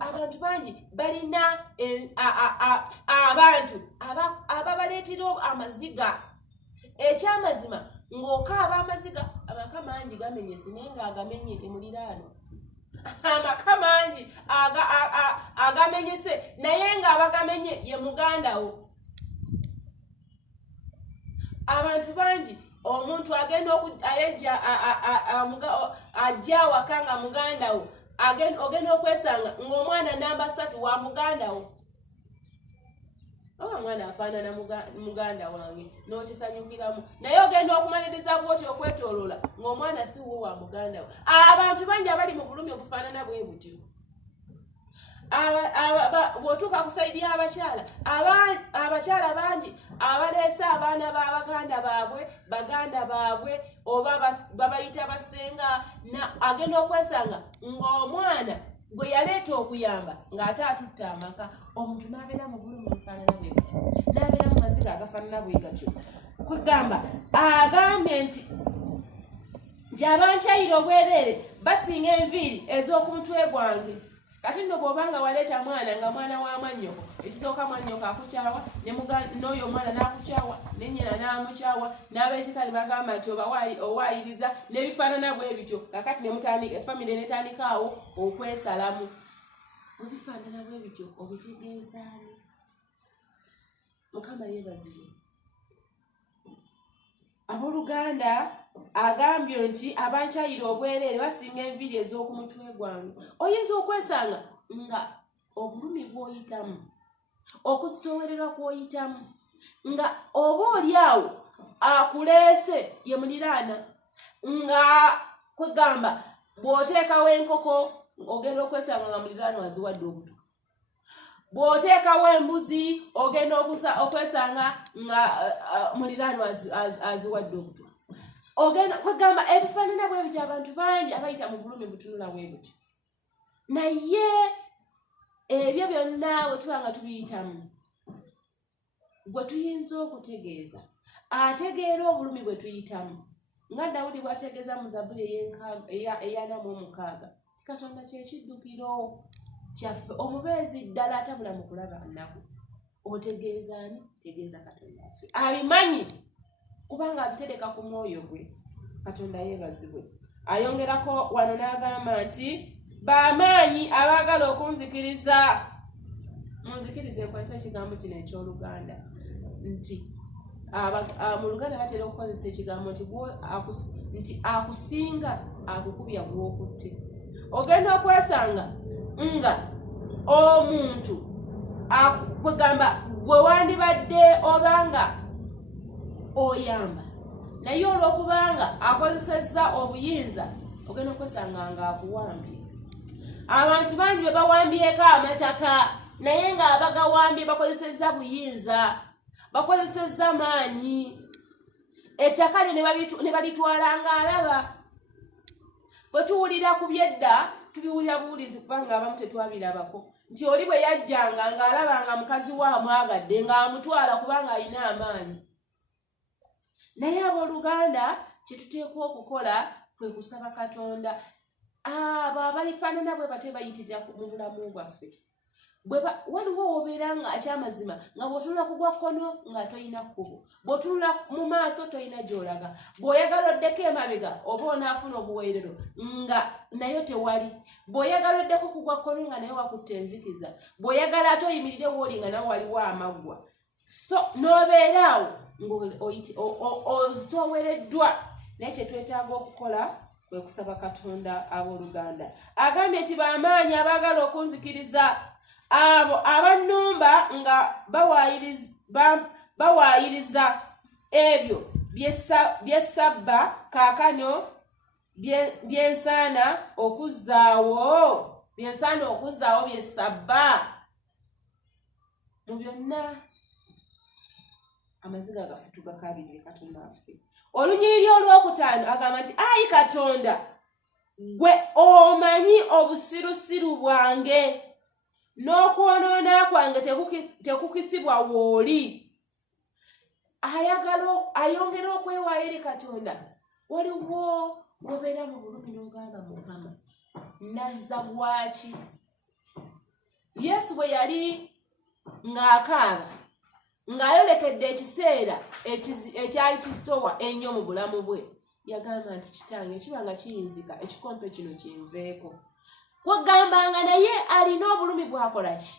abantu bangi balina abantu ababaleetera amaziga. Ekyamazima ng'okaaba amaziga amaka mangi gamenyese naye ng'agamenye emuliraano. Amaka mangi agamenyese naye ng'abagamenye ye mugandawo. Abantu bangi omuntu agenda ajja awaka nga mugandawo ogenda okwesanga ng'omwana namba 3 wa mugandawo. Oba mwana afaanana muganda wange n'okisanyukiramu naye ogenda okumaliriza bwoti okwetooloola ng'omwana si wo wa mugandawo. Abantu bangi abali mu bulumi obufaanana bwe butyo. Bw'otuuka ku sayidi y'abakyala, abakyala bangi abaleese abaana baganda baabwe oba babayita basenga agenda okwesanga ng'omwana gwe yaleeta okuyamba ng'ate atutte amaka. Omuntu n'abeera mu bulumi obufaanana bwe butyo, n'abeera mu maziga agafaanana bwe gatyo. Kwegamba agambye nti abankyayira obwereere basinga enviiri ez'oku mutwe gwange. Kati nno bw'obanga waleeta mwana nga mwana wa mwannyoko, ekisooka mwannyoko akukyawa n'oyo omwana n'akukyawa ne nnyina n'amukyawa n'ab'ekika ne bagamba nti owaayiriza n'ebifaanana bwe bityo. Kakati ne famire netandikaawo okwesalamu. Ebifaanana bwe bityo obitegeezaani? Mukama yeebazibwe. Abooluganda agambye nti abankyayira obwereere basinga enviiri ez'oku mutwe gwange. Oyinza okwesanga nga obulumi bw'oyitamu, okusitoowererwa kw'oyitamu, nga oba oli awo akuleese ye muliraana, nga kwegamba bw'oteekawo enkoko ogenda okwesanga nga muliraana waziwadde obuto. Bw'oteekawo embuzi ogenda okwesanga nga muliraana aziwadde obuto. Kwegamba ebifaanana bwe bityo abantu bangi abayita mu bulumi butunula bwe buti. Naye ebyo byonna bwe tuba nga tubiyitamu, gwe tuyinza okutegeeza ategeera obulumi bwe tuyitamu. Nga Dawudi bw'ategeeza mu Zabbuli eya 46 Katonda kye kiddukiro kyaffe, omubeezi ddala atabula mu kulaba nnaku. Otegeeza ani? Tegeeza Katonda waffe abimanyi kubanga abitereka ku mwoyo gwe. Katonda yeebazibwe. Ayongerako wano n'agamba nti bamaanyi abaagala okunzikiriza. Munzikirize nkozesa ekigambo kino eky'Oluganda nti mu Luganda batera okukozesa ekigambo nti akusinga akukubya gw'okutte. Ogenda okwesanga nga omuntu kwegamba gwe wandibadde obanga oyamba naye olw'okubanga akozesezza obuyinza ogenda okwesanga nga akuwambye. Abantu bangi bwe bawambyeko amataka naye ng'abagawambye bakozesezza buyinza, bakozesezza maanyi. Ettaka lye ne balitwala ng'alaba. Bwe tuwulira ku byedda tubiwulira buwulizi kubanga abamu tetwabirabako nti oli bwe yajjanga ng'alabanga mukazi we amwagadde ng'amutwala kubanga alina amaanyi. Naye abooluganda kye tuteekwa okukola kwe kusaba Katonda. Abo abayifaanana bwe bate bayitira mu bulamu bwaffe. Waliwo wobeera nga akyamazima nga bw'otunula ku gwa kkono nga toyina kkubo, bw'otunula mu maaso toyina gy'olaga, bw'oyagala oddeko emabega oba onaafuna obuweerero nga nayo tewali, bw'oyagala oddeko ku gwa kkono nga naye wakutte enzikiza, bw'oyagala ate oyimirire wooli nga nawe waliwo amaggwa. So n'obeera awo ozitoowereddwa. Naye kye twetaaga okukola kwe kusaba Katonda. Abooluganda agambye nti bamaanyi abaagala okunzikiriza, abo abannumba nga bawaayiriza ebyo by'essabba kaakano byensaana okuzzaawo by'essabba. Mu byonna amaziga gaffe tugakaabirire Katonda waffe. Olunyiriri olwokutaano agamba nti ayi Katonda gwe omanyi obusirusiru bwange n'okwonoona kwange tekukisibwa wooli. Ayongera okwewaayo eri Katonda. Waliwo obeera mu bulumi n'ogamba Mukama nazza gwaki? Yesu bwe yali ng'akaaba ng'ayolekedde ekiseera ekyali kizitowa ennyo mu bulamu bwe, yagamba nti kitange kiba nga kiyinzika ekikompe kino kinveeko. Kwegambanga naye alina obulumi bwakola ki?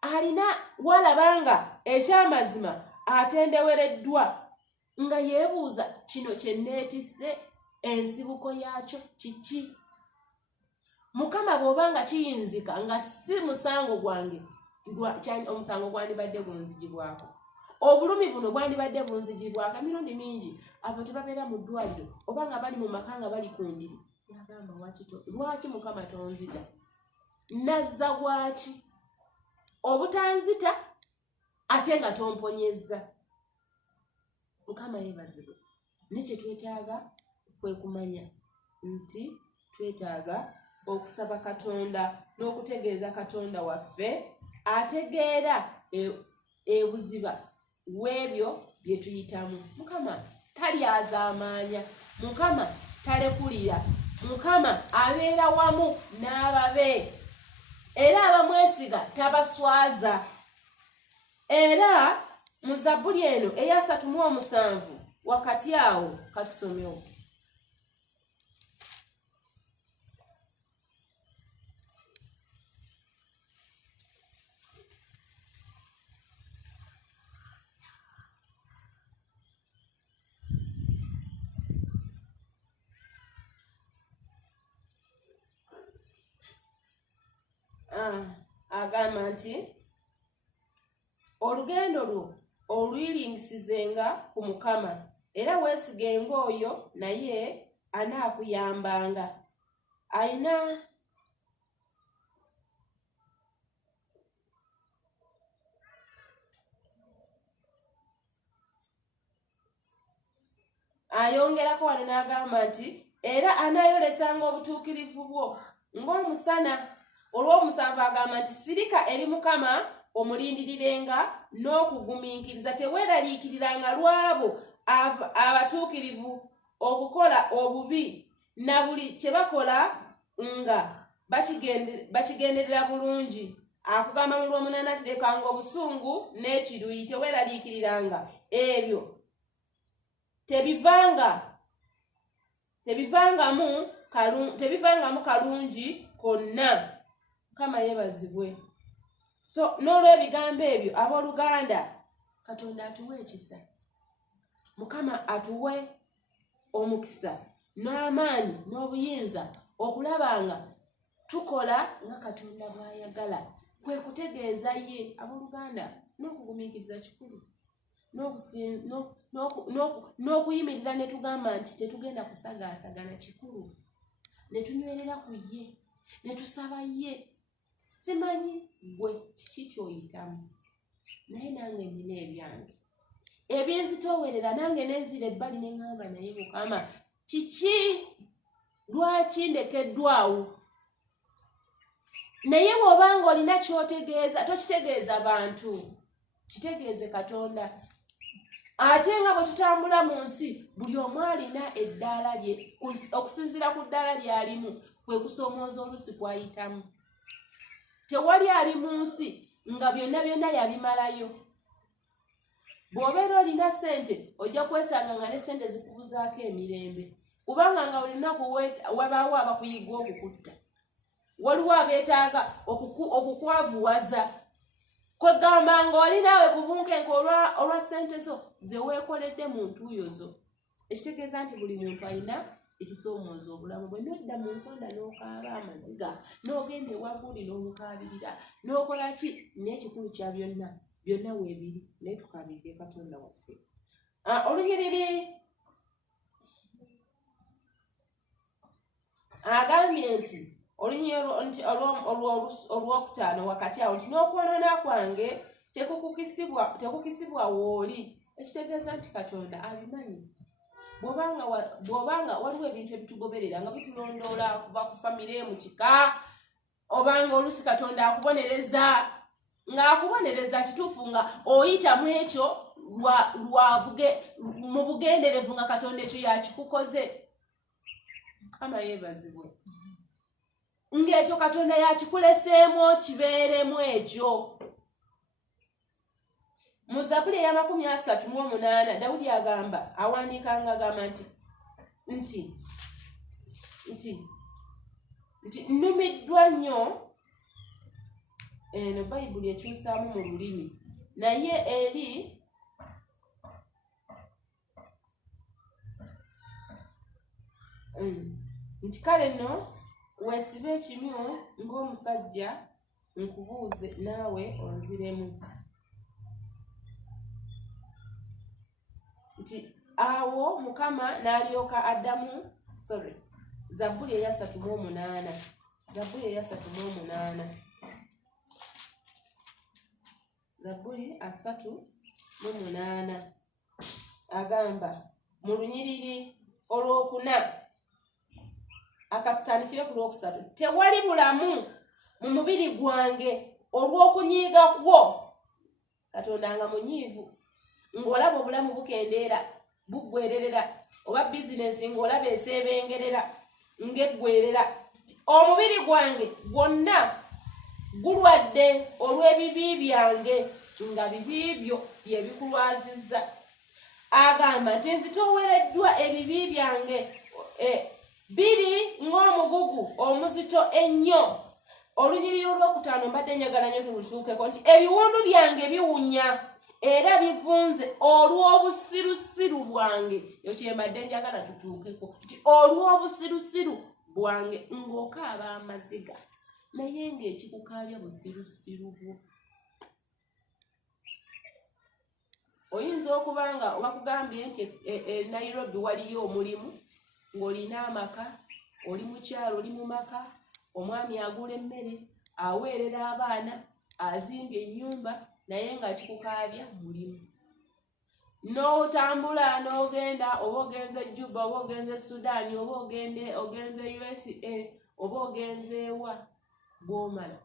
Alina walabanga ekyamazima atendewereddwa nga yeebuuza kino kye neetisse ensibuko yaakyo kiki? Mukama bw'obanga kiyinzika nga si musango gwange, omusango gwandibadde gunzigibwako. Obulumi buno bwandibadde bunzigibwako. Emirundi mingi abantu babeera mu ddwaliro oba nga bali mu maka nga bali ku ndiri. Yagamba lwaki Mukama tonzita? Nazza bwaki? Obutanzita ate nga tomponyezza. Mukama yeebazibwe. Ne kye twetaaga kwe kumanya nti twetaaga okusaba Katonda n'okutegeeza Katonda waffe ategeera ebuziba w'ebyo bye tuyitamu. Mukama talyazaamaanya, Mukama talekulira, Mukama abeera wamu n'ababe, era abamwesiga tabaswaza. Era mu Zabbuli eno eya 37 wakati awo katusomewo. Agamba nti olugendo lwo oluyilingisizenga ku Mukama, era weesigenga oyo naye anaakuyambanga. Ayongerako wano n'agamba nti era anaayolesanga obutuukirivu bwo ng'omusana. Olw'omusanvu agamba nti sirika eri Mukama omulindirirenga n'okugumiikiriza, teweeraliikiriranga lw'abo abatuukirivu okukola obubi na buli kye bakola nga bakigenderera bulungi. Akugamba mu Lwomunana nti lekanga obusungu n'ekiruyi, teweeraliikiriranga ebyo. Tebivangamu kalungi konna. Mukama yeebazibwe. So n'olw'ebigambo ebyo abooluganda, Katonda atuwe ekisa. Mukama atuwe omukisa n'amaanyi n'obuyinza okulabanga tukola nga Katonda bw'ayagala. Kwe kutegeeza ye abooluganda n'okugumiikiriza kikulu. N'okuyimirira ne tugamba nti tetugenda kusagaasagana kikulu. Ne tunywerera ku ye, ne tusaba ye. Simanyi gwe kiki ky'oyitamu, naye nange nina ebyange ebyenzitoowerera, nange nenzira ebbali ne ŋŋamba naye Mukama kiki, lwaki ndekeddwawo? Naye bw'obanga olina ky'otegeeza tokitegeeza bantu, kitegeeze Katonda. Ate nga bwe tutambula mu nsi, buli omu alina eddaala lye, okusinziira ku ddaala ly'alimu kwe kusoomooza oluusi kw'ayitamu. Tewali ali mu nsi nga byonna byonna yabimalayo. Bw'obeera olina ssente ojja kwesanga nga ne ssente zikubuzaako emirembe, kubanga nga buli lunaku wabaawo abakuyiga okukutta, waliwo abeetaaga okukwavuwaza. Kwegamba ng'oli naawe ku bunkenke olwa ssente zo ze weekoledde mu ntuuyo zo. Ekitegeeza nti buli muntu alina ekisoomooza obulamu bwe. N'odda mu nsonda n'okaaba amaziga, n'ogenda ewagguli n'omukaabirira, n'okola ki? N'ekikulu kya byonna weebiri, naye tukaabirire Katonda waffe. Olunyiriri agambye nti olunyiriri olwokutaano wakati awo nti n'okwonoona kwange tekukisibwa w'oli. Ekitegeeza nti Katonda abimanyi. Bw'obanga waliwo ebintu ebitugoberera nga bitulondoola kuva ku famire mu kika, obanga oluusi Katonda akubonereza, ng'akubonereza kituufu nga oyita mu ekyo mu bugenderevu nga Katonda ekyo yakikukoze. Mukama yeebazibwe. ng'ekyo Katonda yakikuleseemu kibeeremu ekyo. Mu Zabbuli eya 38 Dawudi agamba awandiikanga agamba nti nnumiddwa nnyo. Eno Bayibuli ekyusaamu mu lulimi naye eri nti kale nno weesibe ekimyu ng'omusajja nkubuuze naawe onziremu. Nti awo Mukama n'alyoka addamu Zabbuli eya 38 Zabbuli eya 38 Zabbuli 38 agamba mu lunyiriri olwokuna akatandikire ku lwokusatu, tewali bulamu mu mubiri gwange olw'okunyiiga kwo. Katonda nga munyiivu, ng'olaba obulamu bukendeera buggwererera, oba bizinensi ng'olaba eseebengerera ng'eggwerera. Omubiri gwange gwonna gulwadde olw'ebibi byange, nga bibi byo bye bikulwazizza. Agamba nti nzitoowereddwa ebibi byange biri ng'omugugu omuzito ennyo. Olunyiriri olwokutaano mbadde njagala nnyo tulutuukeko nti ebiwundu byange biwunya era bivunze olw'obusirusiru bwange. Yo kyembadde njagala tutuukeko nti olw'obusirusiru bwange, ng'okaaba amaziga naye ng'ekikukaabya busirusiru bwo. Oyinza okuba nga bakugambye nti Nairobi waliyo omulimu, ng'olina amaka, oli mukyalo, oli mu maka, omwami agula emmere, aweerera abaana, azimbye ennyumba, naye nga kikukaabya mulimu. N'otambula n'ogenda, oba ogenze Juba, oba ogenze Sudan, oba ogenze USA, oba ogenze ewa, bw'omala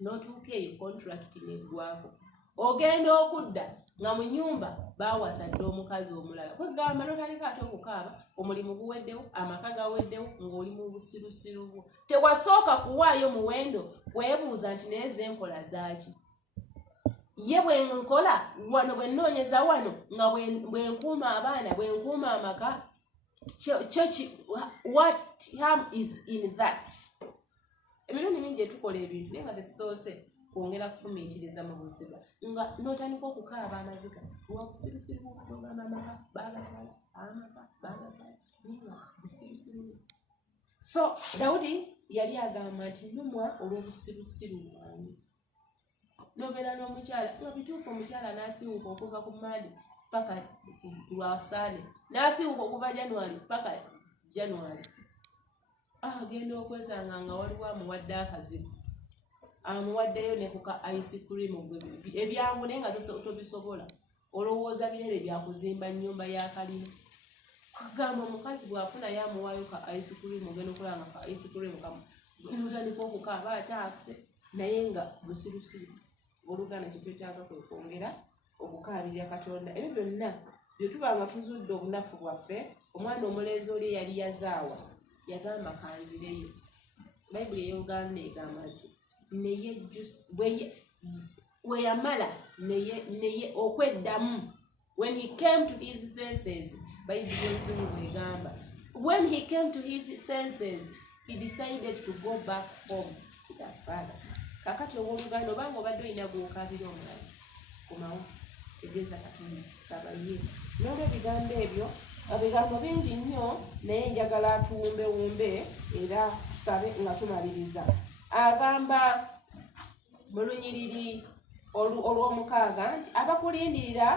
n'otuuka eyo contract neggwako. Ogenda okudda nga mu nnyumba baawasadde omukazi omulala. Kwegamba n'otandika ate okukaaba, omulimu guweddewo, amaka gaweddewo, ng'oli mu busirusiru bwo. Tewasooka kuwaayo muwendo kwebuuza nti naye ze nkola zaaki. Ye bwe nkola wano, bwe nnoonyeza wano, nga bwe nkuuma abaana, bwe nkuuma amaka, what harm is in that? Emirundi mingi etukola ebintu naye nga tetusoose kwongera kufumiitiriza mu buziba, nga n'otandika okukaaba amaziga lwa busirusiru bw'okugamba amaka baagatwala, amaka baagatwala, niba busirusiru. So Dawudi yali agamba nti nnumwa olw'obusirusiru bwange. N'obeera n'omukyala nga bituufu omukyala n'asiiwuka okuva ku Mande paka Lwasaane, n'asiiwuka okuva January paka January, agenda okwesanga nga waliwo amuwadde akazibu, amuwaddeyo ne kuka ice cream ebyangu naye nga tobisobola, olowooza birebe byakuzimba nnyumba ya kalina. Kugamba omukazi bw'afunayo amuwaayo ka ice cream, ogenda okulaba nga ka ice cream kamu n'otandika okukaaba ate naye nga busirusiru. Oluganda kye twetaaga kwe kwongera okukaabirira Katonda. Ebyo byonna bye tuba nga tuzudde obunafu bwaffe. Omwana omulenzi oli eyali yazaawa yagamba kanzireyo. Bayibuli ey'Oluganda egamba nti neye bwe yamala neye okweddamu, when he came to his senses, Bayibuli enzungu egamba when he came to his senses he decided to go back home to the father. Kakati owooluganda obanga obadde olina gw'okaabira omulala komawo, tegeeza Katonda, saba ye. N'olw'ebigambo ebyo, ebigambo bingi nnyo naye njagala atuwumbewumbe era tusabe nga tumaliriza. Agamba mu lunyiriri olw'omukaaga nti abakulindirira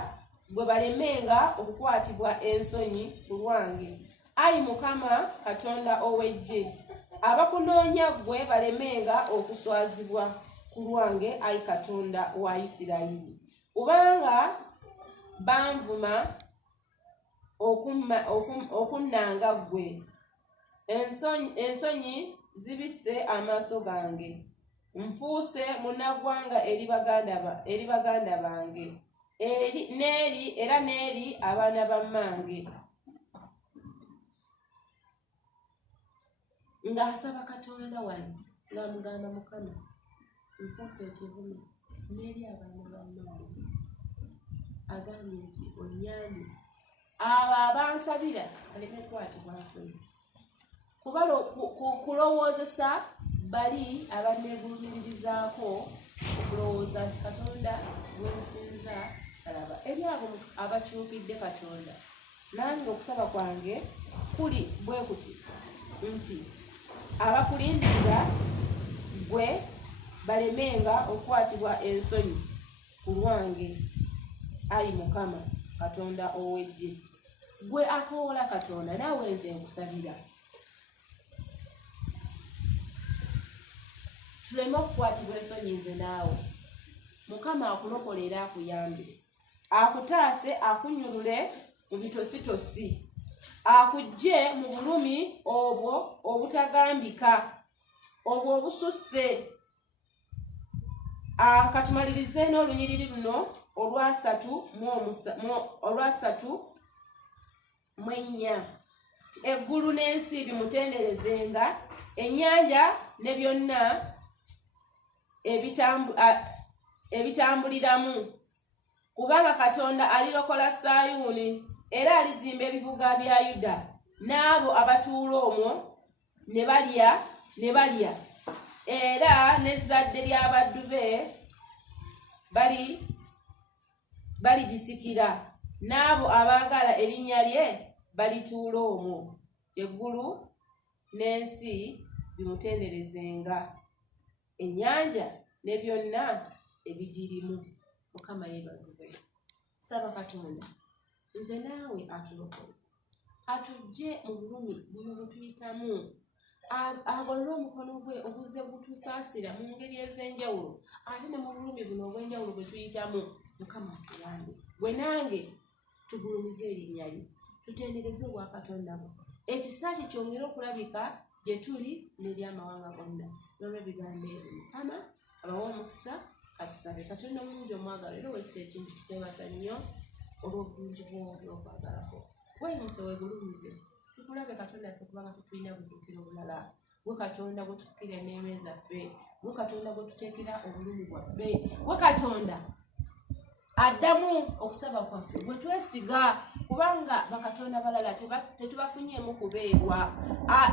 bwe balemenga okukwatibwa ensonyi ku lwange, ayi Mukama Katonda ow'eggye, abakunoonya ggwe balemenga okuswazibwa ku lwange, ayi Katonda wa Isirayiri. Kubanga banvuma okunnanga ggwe, ensonyi zibisse amaaso gange, nfuuse munnaggwanga eri baganda bange, era n'eri abaana ba mmange. ng'asaba Katonda wano ng'amugamba Mukama nfuuse ekivumi n'eri abaana bannange agambye nti onnyambe abo abansabira aleme kukwatibwa nsonyi kulowoozesa bali abanneegulumirizaako okulowooza nti Katonda gwensinza alaba eri abo abakyukidde Katonda. Nange okusaba kwange kuli bwe kuti nti abakulindirira gwe balemenga okukwatibwa ensonyi ku lwange. Ayi Mukama Katonda ow'eggye, gwe akoola Katonda, naawe nze nkusabira tuleme okukwatibwa ensonyi nze naawe. Mukama akulokole era akuyambe, akutaase akunyulule mu bitositosi, akuggye mu bulumi obwo obutagambika, obwo obususse. Katumalirize n'olunyiriri luno olwa3:4. Eggulu n'ensi bimutenderezenga, ennyanja ne byonna ebitambuliramu. Kubanga Katonda alirokola Sayuuni era alizimba ebibuga bya Yuda, n'abo abatuula omwo ne balya era n'ezzadde ly'abaddu be baligisikira, n'abo abaagala erinnya lye balituula omwo. Eggulu n'ensi bimutenderezenga, ennyanja ne byonna ebigirimu. Mukama yeebazibwe. Saba Katonda nze naawe atulokole, atujje mu bulumi buno bwe tuyitamu, agolole omukono gwe oguze gutusaasira mu ngeri ez'enjawulo, ate ne mu bulumi buno obw'enjawulo bwe tuyitamu. Mukama atuyambe, gwe nange tugulumize erinnya lye, tutendereze obwa Katonda bwo, ekisa kye kyongere okulabika gye tuli n'eby'amawanga gonna. N'olw'ebigambo ebyo Mukama abawa omukisa. Katusabe. Katonda omulungi omwagala era owessa ekintu, tukwebaza nnyo olw'obulungi bwo n'okwagala kwo. Weeyimuse weegulumize tukulabe Katonda ffe, kubanga tetulina butuukiro bulala. Gwe Katonda gwe tufukira emmeeme zaffe, gwe Katonda gwe tuteekera obulumi bwaffe, gwe Katonda addamu okusaba kwaffe, gwe twesiga, kubanga bakatonda balala tetubafunyeemu kubeerwa.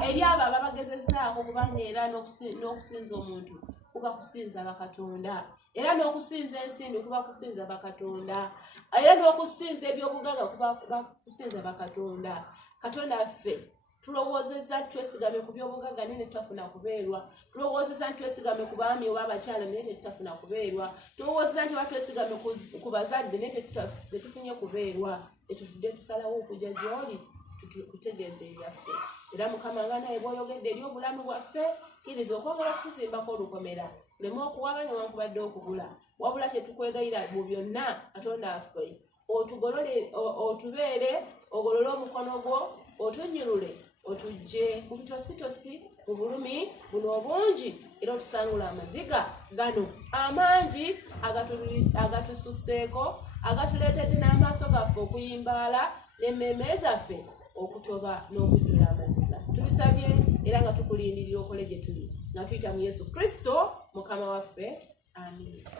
Eri abo ababagezezaako, kubanga era n'okusinza omuntu kuba kusinza bakatonda, era n'okusinza ensimbi kuba kusinza bakatonda, era n'okusinza ebyobugagga kuba kusinza bakatonda. Katonda ffe tulowoozezza nti twesigame ku byobugagga naye tetutafuna kubeerwa. Tulowoozezza nti twesigame ku baami oba abakyala naye tetutafuna kubeerwa. Tulowoozezza nti twesigame ku bazadde naye tetufunye kubeerwa. Tetuvudde tusalawo okujja gy'oli tutegeeza ebyaffe. Era Mukama nga naye bw'oyogedde eri obulamu bwaffe, kkiriza okwongera okutuzimbako olukomera, tuleme okuwaba newankubadde okugula, wabula kye tukwegayira mu byonna Katonda waffe otugolole, otubeere, ogolole omukono gwo, otunnyulule, otujje mu bitositosi mu bulumi buno obungi, era otusangula amaziga gano amangi agatususseeko, agatuleetedde n'amaaso gaffe okuyimbaala n'emmeeme zaffe okutoba n'okujjula amaziga. Tubisabye era nga tukulindirira okole gye tuli, nga tuyita mu Yesu Kristo Mukama waffe. Amiina.